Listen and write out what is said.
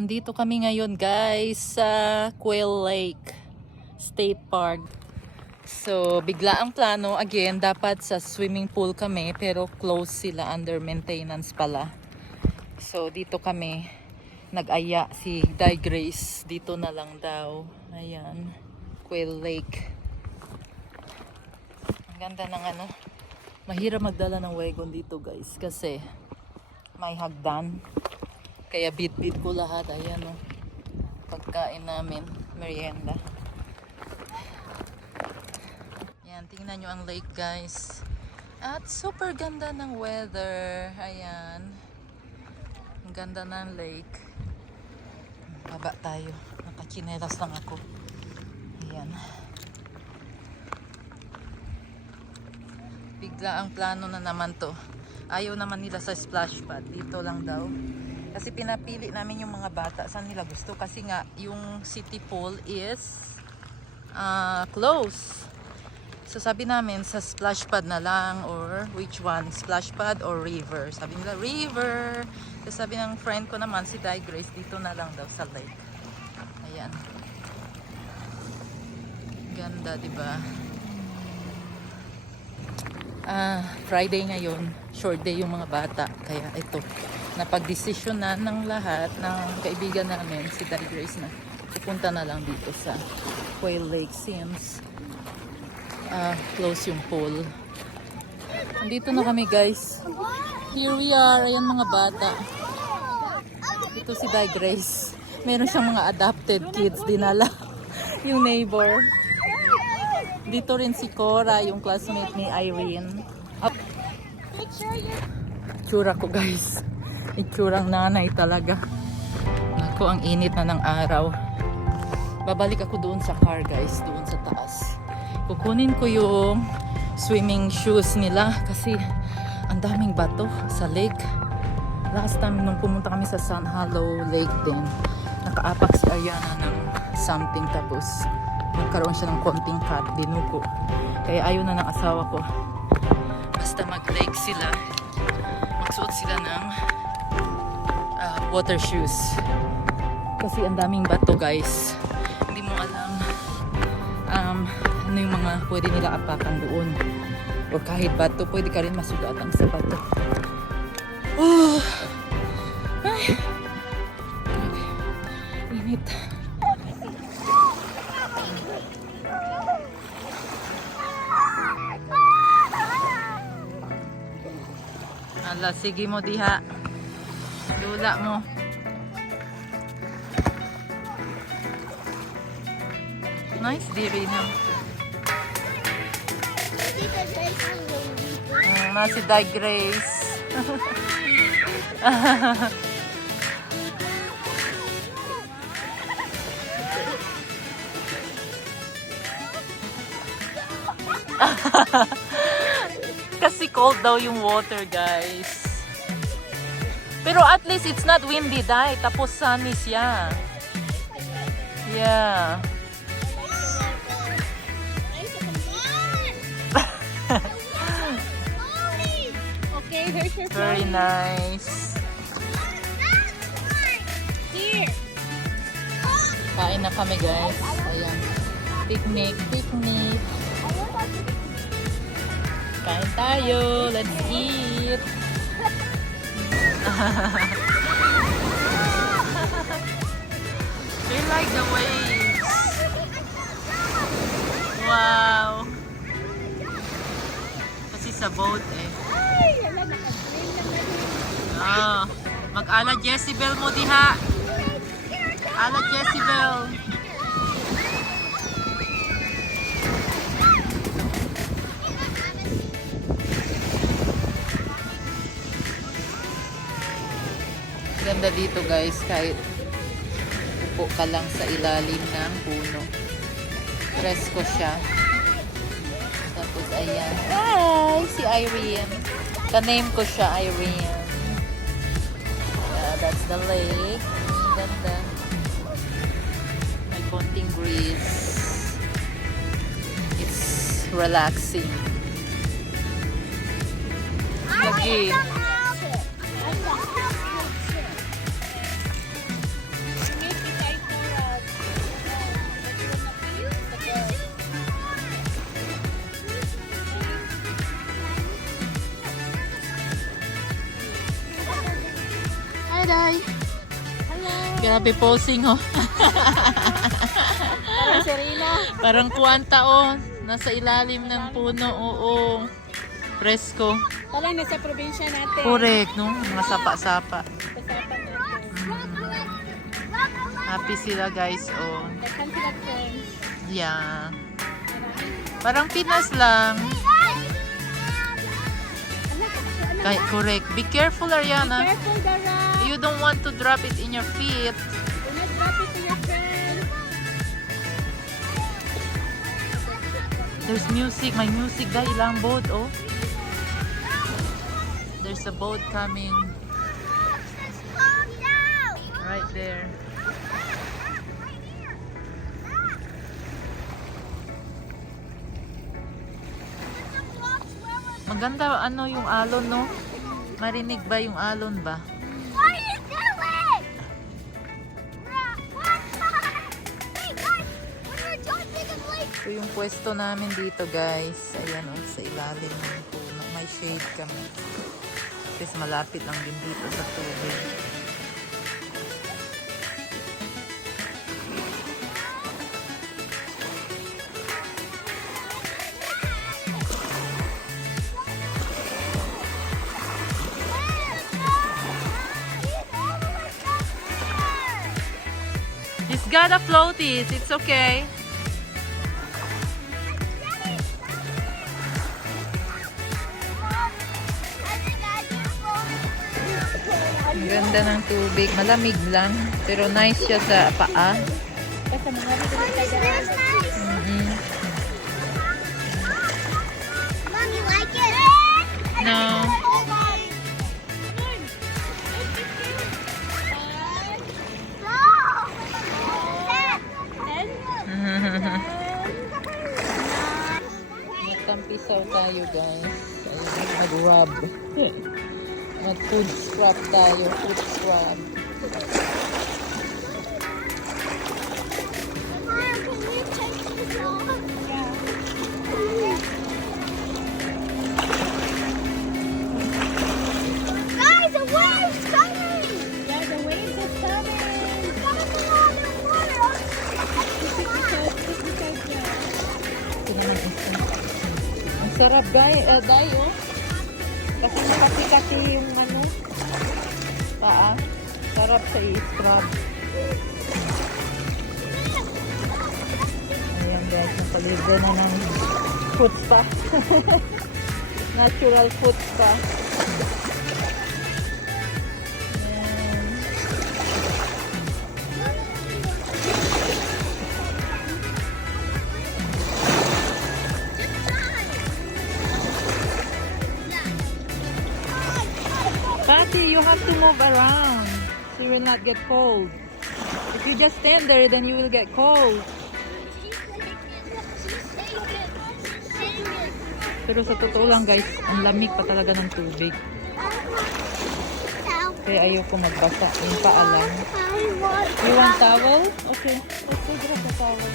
Dito kami ngayon guys sa Quail Lake State Park. So bigla ang plano, again dapat sa swimming pool kami pero close sila, under maintenance pala. So dito kami nag-aya si Di Grace, dito na lang daw. Ayan, Quail Lake. Ang ganda ng ano, mahirap magdala ng wagon dito guys kasi may hagdan. Kaya bit-bit ko lahat. Ayan o. Pagkain namin. Merienda. Ayan. Tingnan nyo ang lake guys. At super ganda ng weather. Ayan. Ang ganda ng lake. Baba tayo. Nakachinelas lang ako. Ayan. Bigla ang plano na naman to. Ayaw naman nila sa splash pad. Dito lang daw. Kasi pinapili namin yung mga bata saan nila gusto. Kasi nga, yung city pool is close. So sabi namin sa splash pad na lang or which one? Splash pad or river? Sabi nila river. So sabi ng friend ko naman si Di Grace, dito na lang daw sa lake. Ayan. Ganda, diba? Friday ngayon. Short day yung mga bata. Kaya ito. Napag-desisyon na ng lahat ng kaibigan namin, si Di Grace, na pupunta na lang dito sa Quail Lake since close yung pool. Nandito na kami guys. Here we are. Ayan mga bata. Ito si Di Grace. Meron siyang mga adopted kids dinala. Yung neighbor. Dito rin si Cora, yung classmate ni Irene. Tsura ko guys. Itsurang nanay talaga. Naku, ang init na ng araw. Babalik ako doon sa car guys, doon sa taas. Kukunin ko yung swimming shoes nila kasi ang daming bato sa lake. Last time nung pumunta kami sa Sun Hollow Lake din, nakaapak si Ariana ng something tapos nagkaroon siya ng konting cut, dinuko. Kaya ayaw na ng asawa ko. Basta mag-lake sila, magsuot sila ng water shoes. Kasi ang daming bato guys. Hindi mo alam ano yung mga pwede nila apakan doon. O kahit bato, pwede ka rin masugatan sa bato. Oh! Ay! Init. Ala, sige mo diha. Lula mo. Nice diri na. Si Di Grace. Kasi cold daw yung water guys. Pero at least it's not windy, Dai. Tapos sunny siya. Yeah. Okay, here's your Very nice. Here. Kain na kami guys. Ayan. Picnic, picnic. Kain tayo. Let's eat. They like the waves. Wow. Kasi sa boat eh. Ah, mag-ala Jezebel mo diha. Ala Jezebel. Ganda dito guys, kahit upo ka lang sa ilalim ng puno. Presko siya. Tapos ayan. Hi! Si Irene. Ka-name ko siya, Irene. Yeah, that's the lake. Ganda. May konting breeze. It's relaxing. Lagi. Day. Hello. Grabe posing, oh. Parang Serena. Parang kuwanta, oh. Nasa ilalim ng puno, oo. Presko. Parang nasa probinsya natin. Correct, no? Mga sapa-sapa. Kasapan natin. Happy sila, guys, oh. Dakan sila friends. Yeah. Parang Pinas lang. Correct. Be careful, Ariana. Careful, Dara. You don't want to drop it in your feet. Do not drop it to your friends. There's music. May music dahil ilang boat, oh. There's a boat coming. Right there. Maganda ano yung alon, no? Marinig ba yung alon ba? What are you doing? Hey guys, when you're jumping and like Ito yung pwesto namin dito, guys. Ayan, oh, sa ilalim ng puno. May shade kami. Kasi malapit lang din dito sa tubig. He's got a floaties. It's okay. Ang ganda ng tubig. Malamig lang. Pero nice siya sa paa. Basta mga dito na tayo. Mm-mm. Mom, you like it? No. Magtampisaw tayo, guys. Ayun, mag-rub. Mag-food scrub tayo. Food scrub. Guys, a wave's coming! Yeah, the waves is coming. It's coming from all the water. Ito naman isa. Ang sarap, guys. Oh. Kasi nakati-kati yung ano. Paa. Sarap sa i-scrub. Ayan, guys. Napalibre na ng foot spa. Natural foot spa. Ayan. Patty, you have to move around so you will not get cold. If you just stand there, then you will get cold. Pero sa totoo lang, guys, ang lamig pa talaga ng tubig. Kaya ayoko magbasa. Yung paa lang. You want towel? Okay. Let's go grab the towel.